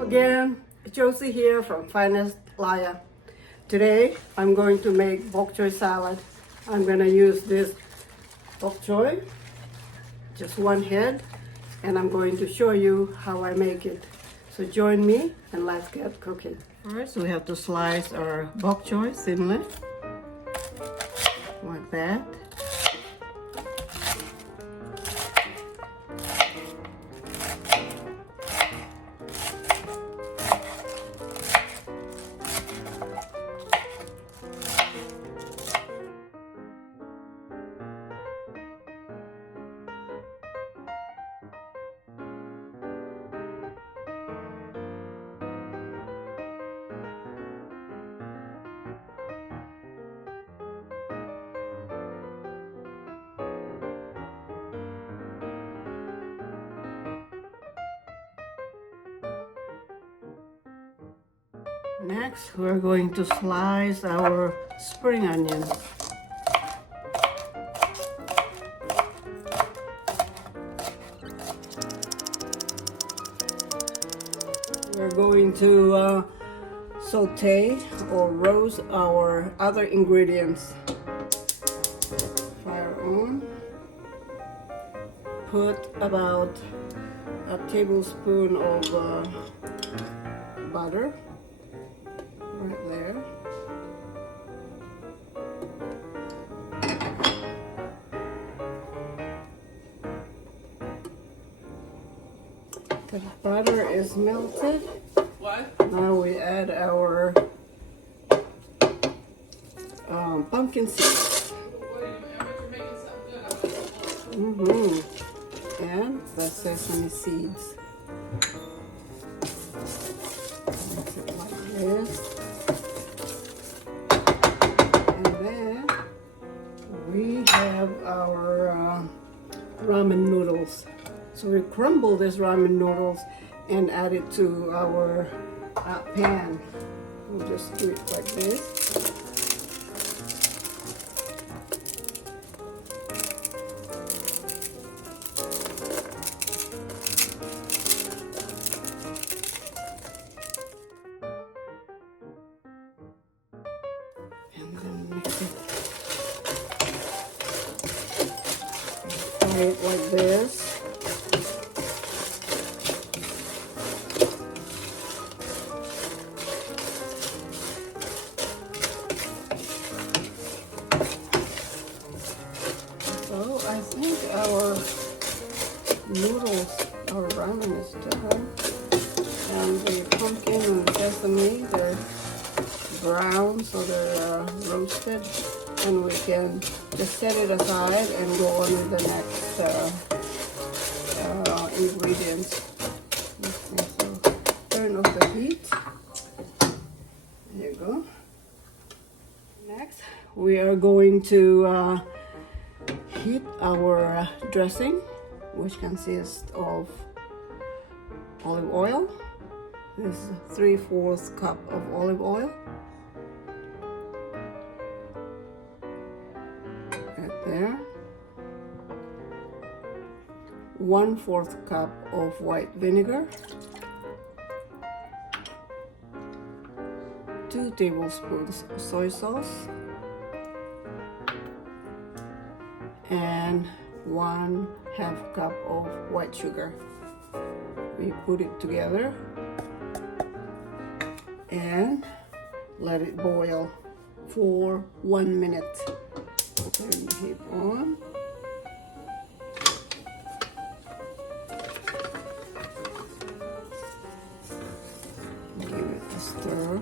Again, Josie here from Finest Laya. Today I'm going to make bokchoy salad. I'm going to use this bokchoy, just one head, and I'm going to show you how I make it. So join me and let's get cooking. First we have to slice our bokchoy thinly, like that. Next, we're going to slice our spring onion. We're going to saute or roast our other ingredients. Fire on. Put about a tablespoon of butter. Right there. The butter is melted. What? Now we add our pumpkin seeds. And the sesame seeds. Mix it like this. We have our ramen noodles. So we crumble this ramen noodles and add it to our pan. We'll just do it like this. And then mix it. It like this. So I think our noodles, our ramen is done. And the pumpkin and the sesame, they're brown, so they're roasted. And we can just set it aside and go on with the next ingredients. Okay, so turn off the heat. There you go. Next, we are going to heat our dressing, which consists of olive oil. This is 3/4 cup of olive oil. There. 1/4 cup of white vinegar, 2 tablespoons of soy sauce, and 1/2 cup of white sugar. We put it together and let it boil for 1 minute. Turn the heat on. Give it a stir.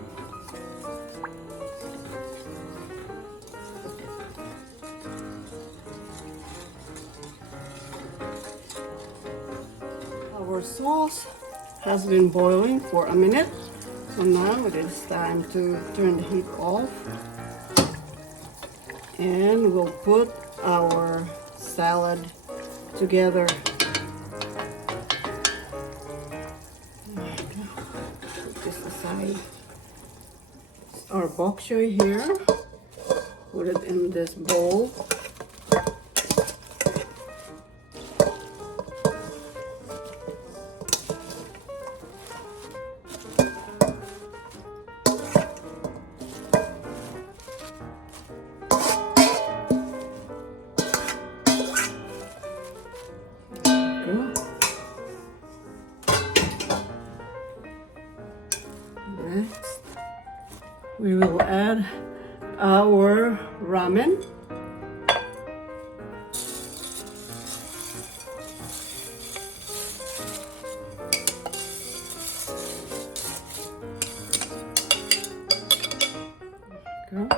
Our sauce has been boiling for a minute, so now it is time to turn the heat off. And we'll put our salad together. Put this aside. Our bokchoy here. Put it in this bowl. go. Next, we will add our ramen. Go.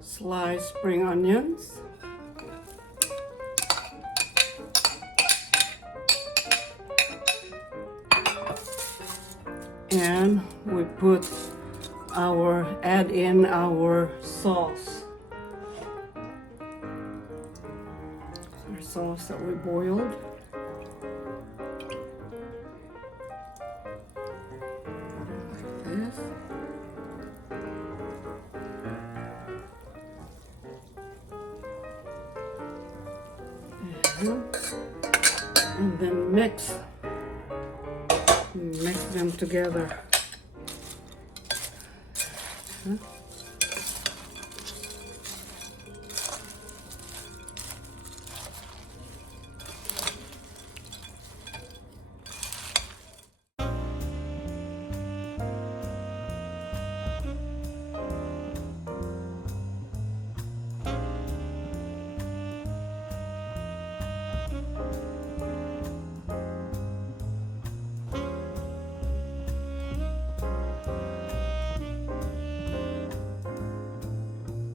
Sliced spring onions. And we add in our sauce. Our sauce that we boiled. Like this. And then mix them together.